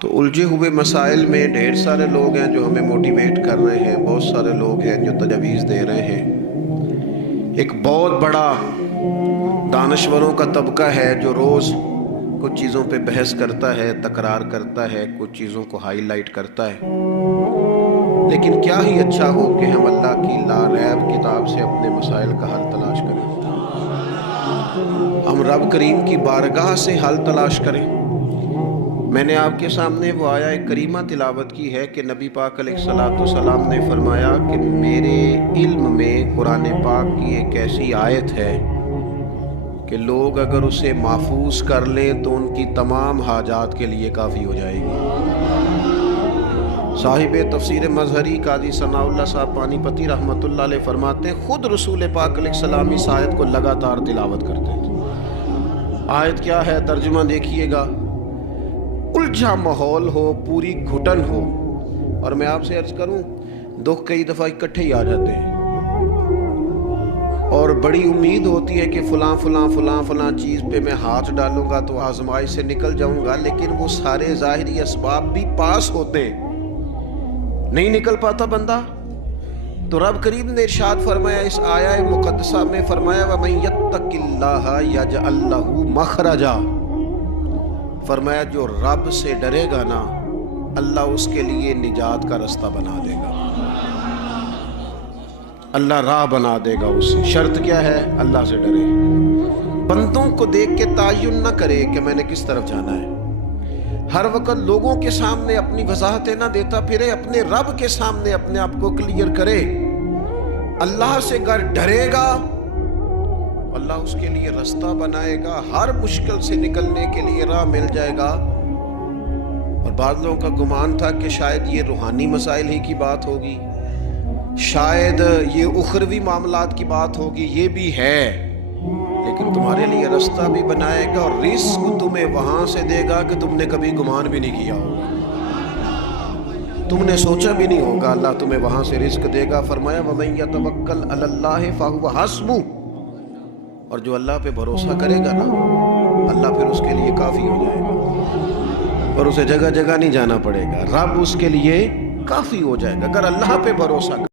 تو الجھے ہوئے مسائل میں ڈھیر سارے لوگ ہیں جو ہمیں موٹیویٹ کر رہے ہیں، بہت سارے لوگ ہیں جو تجاویز دے رہے ہیں۔ ایک بہت بڑا دانشوروں کا طبقہ ہے جو روز کچھ چیزوں پہ بحث کرتا ہے، تکرار کرتا ہے، کچھ چیزوں کو ہائی لائٹ کرتا ہے۔ لیکن کیا ہی اچھا ہو کہ ہم اللہ کی لا ریب کتاب سے اپنے مسائل کا حل تلاش کریں، ہم رب کریم کی بارگاہ سے حل تلاش کریں۔ میں نے آپ کے سامنے وہ آیہ کریمہ تلاوت کی ہے کہ نبی پاک علیہ الصلوۃ والسلام نے فرمایا کہ میرے علم میں قرآن پاک کی ایک ایسی آیت ہے کہ لوگ اگر اسے محفوظ کر لیں تو ان کی تمام حاجات کے لیے کافی ہو جائے گی۔ صاحب تفسیر مظہری قاضی ثناء اللہ صاحب پانی پتی رحمۃ اللہ علیہ فرماتے ہیں خود رسول پاک علیہ السلام اس آیت کو لگاتار تلاوت کرتے تھے۔ آیت کیا ہے؟ ترجمہ دیکھیے گا۔ الجھا ماحول ہو، پوری گھٹن ہو، اور میں آپ سے عرض کروں دکھ کئی دفعہ اکٹھے ہی آ جاتے ہیں اور بڑی امید ہوتی ہے کہ فلاں فلاں فلاں فلاں چیز پہ میں ہاتھ ڈالوں گا تو آزمائش سے نکل جاؤں گا، لیکن وہ سارے ظاہری اسباب بھی پاس ہوتے ہیں، نہیں نکل پاتا بندہ۔ تو رب کریم نے ارشاد فرمایا اس آیہ مقدسہ میں، فرمایا وَمَن يَتَّقِ اللَّهَ يَجْعَل لَّهُ مَخْرَجًا، فرمایا جو رب سے ڈرے گا نا اللہ اس کے لیے نجات کا رستہ بنا دے گا، اللہ راہ بنا دے گا اس سے۔ شرط کیا ہے؟ اللہ سے ڈرے، بندوں کو دیکھ کے تعین نہ کرے کہ میں نے کس طرف جانا ہے، ہر وقت لوگوں کے سامنے اپنی وضاحتیں نہ دیتا پھرے، اپنے رب کے سامنے اپنے آپ کو کلیئر کرے۔ اللہ سے گر ڈرے گا اللہ اس کے لیے رستہ بنائے گا، ہر مشکل سے نکلنے کے لیے راہ مل جائے گا۔ اور بعض لوگوں کا گمان تھا کہ شاید یہ روحانی مسائل ہی کی بات ہوگی، شاید یہ اخروی معاملات کی بات ہوگی، یہ بھی ہے، لیکن تمہارے لیے رستہ بھی بنائے گا اور رزق تمہیں وہاں سے دے گا کہ تم نے کبھی گمان بھی نہیں کیا ہوگا، تم نے سوچا بھی نہیں ہوگا، اللہ تمہیں وہاں سے رزق دے گا۔ فرمایا وَمَن يَتَوَکَّلْ عَلَى اللَّهِ فَهُوَ حَسْبُهُ، اور جو اللہ پہ بھروسہ کرے گا نا اللہ پھر اس کے لیے کافی ہو جائے گا، اور اسے جگہ جگہ نہیں جانا پڑے گا، رب اس کے لیے کافی ہو جائے گا اگر اللہ پہ بھروسہ